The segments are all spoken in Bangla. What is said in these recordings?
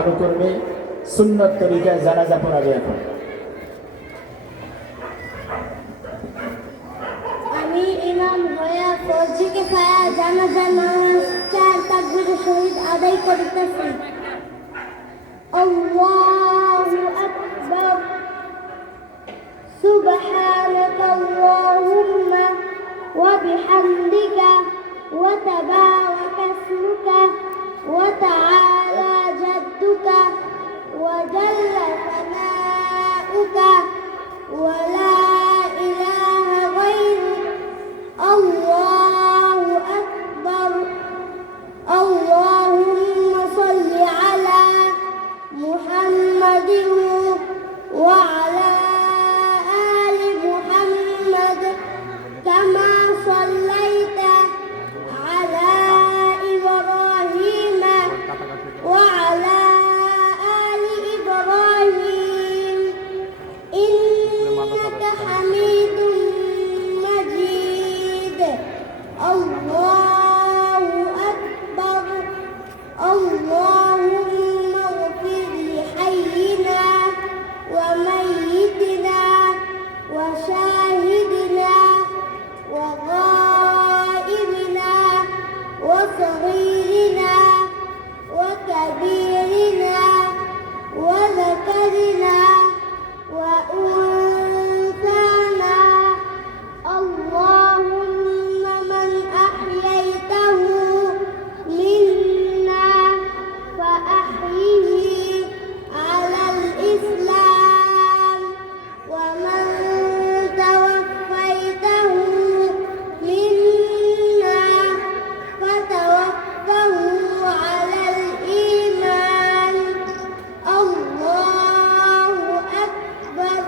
ফলো করবে, সুন্নত তরিকায় জানাজা পড়াবে। এখন আমি ইমাম হয়ে ফরজি কিফায়া জানাজা নামাজ 4 তাকবীরের সহিত আদায় করিতেছি। আল্লাহু আকবার। সুবহানাকা আল্লাহুম্মা ওয়া বিহামদিকা ওয়া তাবারাকা ইসমুকা ওয়া তাআলা জাদ্দুকা ওয়া জাল্লা সানাউকা ওয়া লা ইলাহা গায়রুক। আল্লাহু আকবার। আল্লাহুম্মা সাল্লি আলা মুহাম্মাদিন ওয়া আলা আলি মুহাম্মাদ কামা সাল্লাইতা আলা ইব্রাহিম ওয়া আলা আলি ইব্রাহিম ইন্নাকা হামিদুম মাজিদ। আল্লাহু আকবার। আল্লাহুম্মা ইগফির লিহাইয়িনা ওয়া মাইয়িতিনা ওয়া শাহিদিনা ওয়া গায়িবিনা ওয়া সগীরিনা ওয়া কাবীরিনা ওয়া যাকারিনা ওয়া উনসানা। اللهم من أحييته منا فأحيه على الإسلام ومن توفيته منا فتوفه على الإيمان. الله أكبر.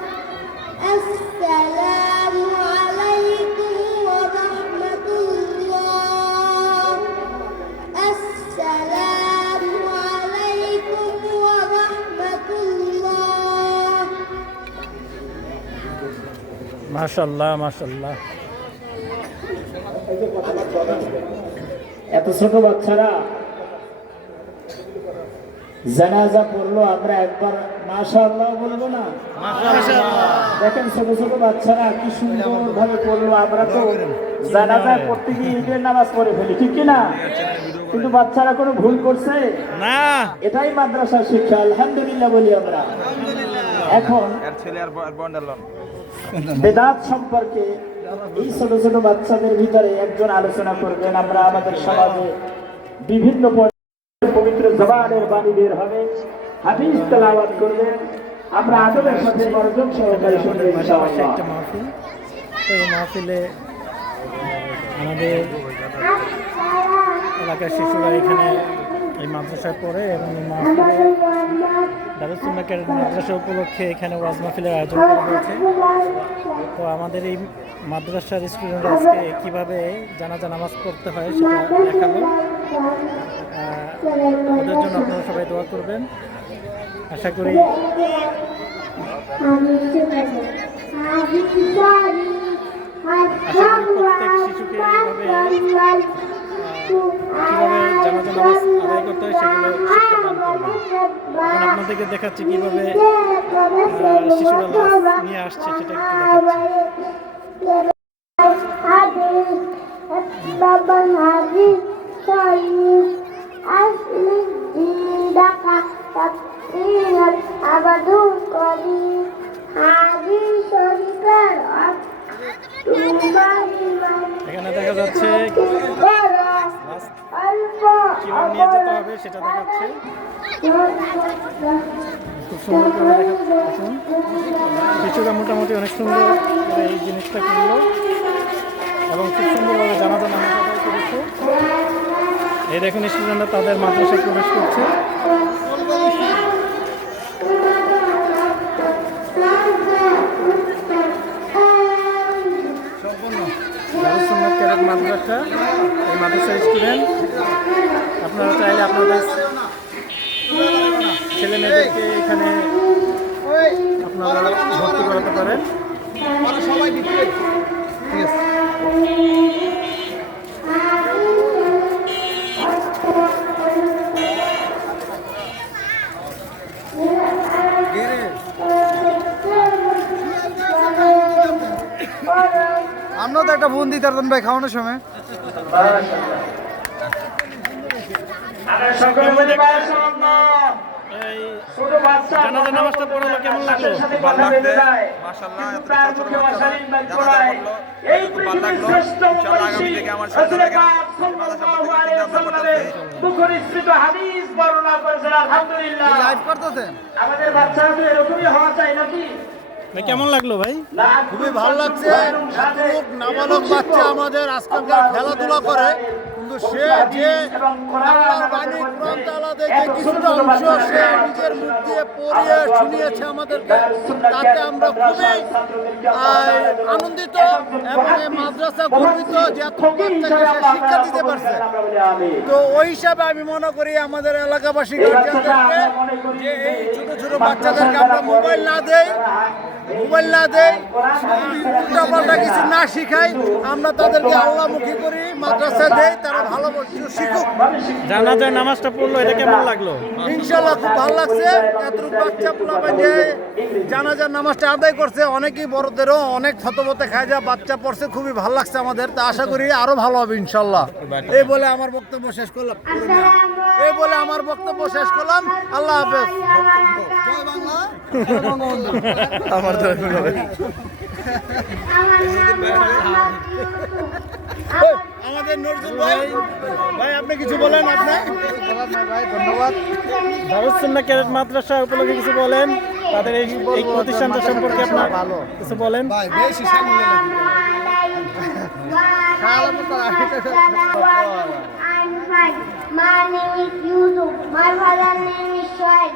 السلام عليكم ورحمة الله. السلام عليكم ورحمة الله. মাশাআল্লাহ মাশাআল্লাহ। এত ছোট বাচ্চারা জানাজা পড়লো, আমরা একবার মাশাআল্লাহ বলবো না? দেখেন ছোট ছোট বাচ্চারা কি সুন্দর ভাবে পড়লো। আমরা তো জানাজা পড়তে গিয়ে ঈদের নামাজ পড়ে ফেলি, ঠিক কিনা? কিন্তু বাচ্চারা কোনো ভুল করছে না, এটাই মাদ্রাসার শিক্ষা। আলহামদুলিল্লাহ বলি আমরা। এখন বেদাত সম্পর্কে এই ছোট ছোট বাচ্চাদের ভিতরে একজন আলোচনা করবেন। আমরা আমাদের সমাজে বিভিন্ন পবিত্র জবানের বাণী বের হবে, হাদিস তেলাওয়াত করবেন। আমরা আদবের সাথে মনোযোগ সহকারে শুনবো ইনশাআল্লাহ। একটা মাহফিল, তো এই মাহফিলে আমাদের এলাকার শিশুরা এখানে এই মাদ্রাসায় পড়ে এবং এই মাহফিলে দারুস সুন্নাহ ক্যাডেট মাদ্রাসা উপলক্ষে এখানে ওয়াজ মাহফিলের আয়োজন করা হয়েছে। তো আমাদের এই মাদ্রাসার স্টুডেন্টরা আজকে কীভাবে জানাজা নামাজ পড়তে হয় সেটা দেখাবো। ওদের জন্য আপনারা সবাই দোয়া করবেন। আশা করি প্রত্যেক শিশুকে এইভাবে কীভাবে জানাজা নামাজ আদায় করতে হয় সেগুলো শিক্ষা দান করবেন। এখন আপনাদেরকে দেখাচ্ছি কীভাবে শিশুরা লাশ নিয়ে আসছে সেটা একটু দেখাচ্ছি। এখানে দেখা যাচ্ছে কীভাবে নিয়ে যেতে হবে সেটা দেখাচ্ছে, খুব সুন্দর করে দেখাচ্ছে। শিশুরা মোটামুটি অনেক সুন্দর করে এই জিনিসটা করলো এবং খুব সুন্দরভাবে জানাজা নামাজ আদায় করেছে। এই দেখুন স্টুডেন্টরা তাদের মাদ্রাসায় প্রবেশ করছে। দারুস সুন্নাহ ক্যাডেট মাদ্রাসা, এই মাদ্রাসার স্টুডেন্ট। আপনারা চাইলে আপনাদের ছেলে মেয়েদেরকে এখানে আপনারা ভর্তি করাতে পারেন। সবাই ঠিক আছে। আপনিও তো একটা ফোন দিতে পারতেন ভাই খাওয়ানোর সময়। আমরা সকলে মিলে বাইরে সামনে এই ছোট বাচ্চা জানাজার নামাজটা পড়ালো কেমন লাগলো? ভালো লাগছে মাশাআল্লাহ। এত ছোট ছোট বাচ্চা জানাজা পড়লো এই পৃথিবীর শ্রেষ্ঠ মুফাসসির রাসূল পাক সাল্লাল্লাহু আলাইহি ওয়াসাল্লামের বুখারীতে হাদিস বর্ণনা করেছেন। আলহামদুলিল্লাহ লাইভ করতেছেন? আমাদের বাচ্চাদের এরকমই হওয়া চাই নাকি? ভাই কেমন লাগলো ভাই? খুবই ভালো লাগছে। এত লোক নাবালক বাচ্চা আমাদের আজকালকার খেলাধুলা করে, কিন্তু সে যে আল্লাহর বাণী কোরআন তাআলা থেকে কিছুটা অংশ সে নিজের মুখ দিয়ে পড়িয়ে শুনিয়েছে আমাদেরকে, তাতে আমরা খুবই আনন্দিত এবং এই মাদ্রাসা গর্বিত যে এত বাচ্চাকে সে শিক্ষা দিতে পারছে। তো ওই হিসাবে আমি মনে করি আমাদের এলাকাবাসী গার্জিয়ানদেরকে যে এই ছোট ছোট বাচ্চাদেরকে আমরা মোবাইল না দেই, উল্টাপাল্টা কিছু না শিখাই, আমরা তাদেরকে আল্লাহমুখী করি, মাদ্রাসা দেই, তারা ভালো শিখুক। জানাজার নামাজটা পড়লো, এটা কেমন লাগলো? ইনশাল্লাহ খুব ভালো লাগছে। এতটুকু বাচ্চা পোলাপান যে জানাজার নামাজটা আদায় করছে, অনেকেই বড়দেরও অনেক থতমতে খায় যা বাচ্চা পড়ছে, খুবই ভালো লাগছে আমাদের। তা আশা করি আরো ভালো হবে ইনশাল্লাহ। এই বলে আমার বক্তব্য শেষ করলাম। আল্লাহ হাফেজ। জয় বাংলা। আমার তো আমাদের নজরুল ভাই আপনি কিছু বলেন? আপনার ধন্যবাদ। দারুস সুন্নাহ ক্যাডেট মাদ্রাসা উপলক্ষে কিছু বলেন, তাদের এই প্রতিষ্ঠানটা সম্পর্কে আপনার কিছু বলেন। My name is Yusuf. My father's name is Shoaib.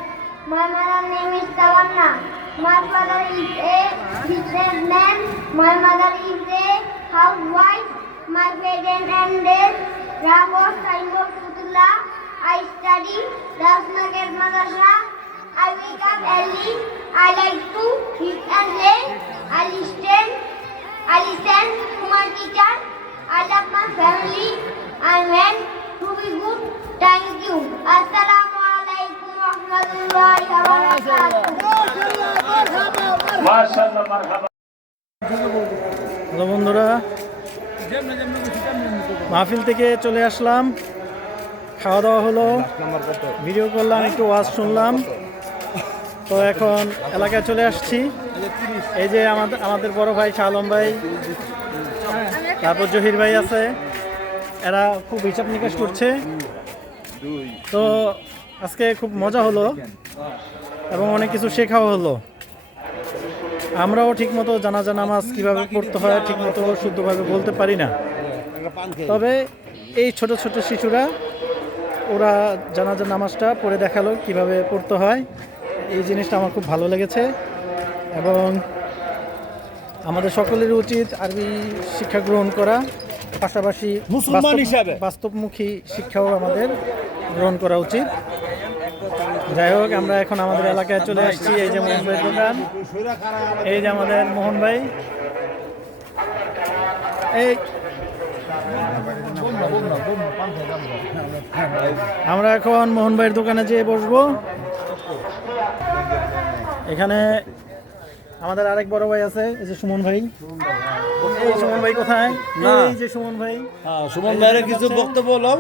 My mother's name is Tawanna. My father is a businessman. My mother is a housewife. My parents and their Ramos Saimur Futullah. I study Rasnagar Madrasa. I wake up early. I like to read and read. I listen to my teacher. I love my family. I went to be good. Thank you. Assalamu alaikum wa rahmatullahi wa barakatuh. মাশাআল্লাহ মারহাবা। হ্যালো বন্ধুরা, মাহফিল থেকে চলে আসলাম, খাওয়া দাওয়া হলো, ভিডিও করলাম, একটু ওয়াজ শুনলাম। তো এখন এলাকায় চলে আসছি। এই যে আমাদের বড় ভাই শাহ আলম ভাই, তারপর জহির ভাই আছে, এরা খুব হিসাব নিকাশ করছে। তো আজকে খুব মজা হলো এবং অনেক কিছু শেখাও হলো। আমরাও ঠিকমতো জানাজা নামাজ কীভাবে পড়তে হয় ঠিকমতো শুদ্ধভাবে বলতে পারি না, তবে এই ছোট ছোট শিশুরা ওরা জানাজা নামাজটা পড়ে দেখালো কিভাবে পড়তে হয়। এই জিনিসটা আমার খুব ভালো লেগেছে এবং আমাদের সকলের উচিত আরবি শিক্ষা গ্রহণ করা, পাশাপাশি মুসলমান হিসাবে বাস্তবমুখী শিক্ষাও আমাদের গ্রহণ করা উচিত। যাই হোক, আমরা এখন আমাদের এলাকায় চলে আসছি। এই যে মোহন ভাইয়ের দোকান, এই যে আমাদের মোহন ভাই, এই আমরা এখন মোহন ভাইয়ের দোকানে যেয়ে বসবো। এখানে আমাদের আরেক বড় ভাই আছে, এই যে সুমন ভাই। এই সুমন ভাই কোথায়? এই যে সুমন ভাই। সুমন ভাইয়ের কিছু বক্তব্য বলো।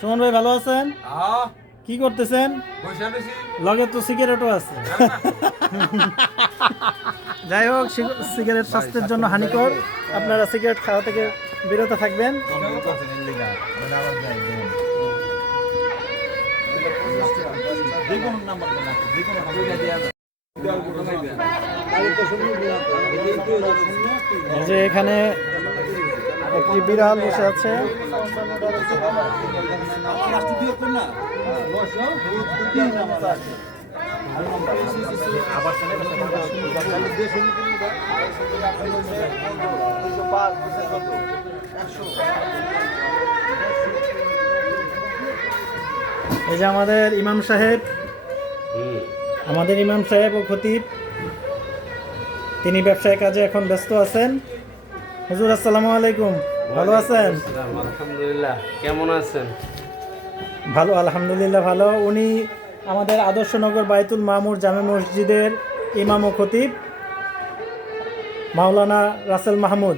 সুমন ভাই ভালো আছেন? কি করতেছেন? লগে তো সিগারেটও আছে। যাই হোক, সিগারেট স্বাস্থ্যের জন্য হানিকর, আপনারা সিগারেট খাওয়া থেকে বিরত থাকবেন। এই যে এখানে একটি বিড়াল বসে আছে। এই যে আমাদের ইমাম সাহেব ও খতিব, তিনি ব্যবসায় কাজে এখন ব্যস্ত আছেন। হুজুর আসসালামু আলাইকুম, ভালো আছেন? আলহামদুলিল্লাহ, কেমন আছেন? ভালো, আলহামদুলিল্লাহ ভালো। উনি আমাদের আদর্শনগর বাইতুল মামুর জামে মসজিদের ইমাম ও খতিব মাওলানা রাসেল মাহমুদ।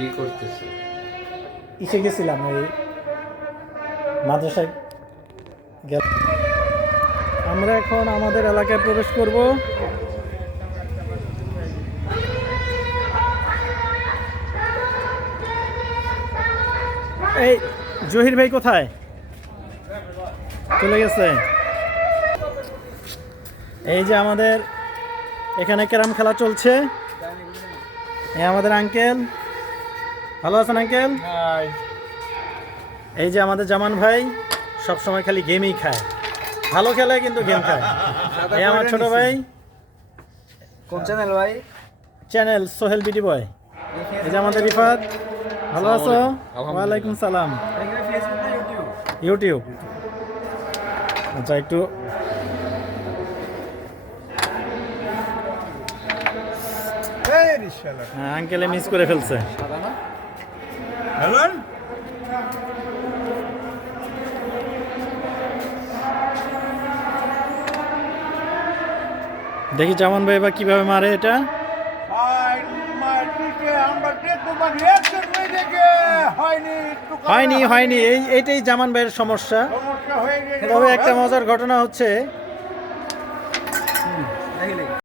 কি করতেছেন? ইসে গেছিলাম ওই মাদ্রাসায় গেল। আমরা এখন আমাদের এলাকায় প্রবেশ করব। এই জহির ভাই কোথায় চলে গেছে? এই যে আমাদের এখানে ক্যারাম খেলা চলছে। এই আমাদের আঙ্কেল, ভালো আছেন আঙ্কেল? এই যে আমাদের জামান ভাই সব সময় খালি গেমই খায়, ভালো খেলে কিন্তু গেম খায়। এই আমার ছোট ভাই, কোন চ্যানেল ভাই? চ্যানেল সোহেল বিডি বয়। এই যে আমাদের রিফাত, ভালো আছো? ওয়ালাইকুম সালাম। ইউটিউব। আচ্ছা একটু হ্যাঁ, আঙ্কেলে মিস করে ফেলছে। দেখি জামান ভাই এবার কিভাবে মারে এটা। হয়নি এইটাই জামান ভাইয়ের সমস্যা। তবে একটা মজার ঘটনা হচ্ছে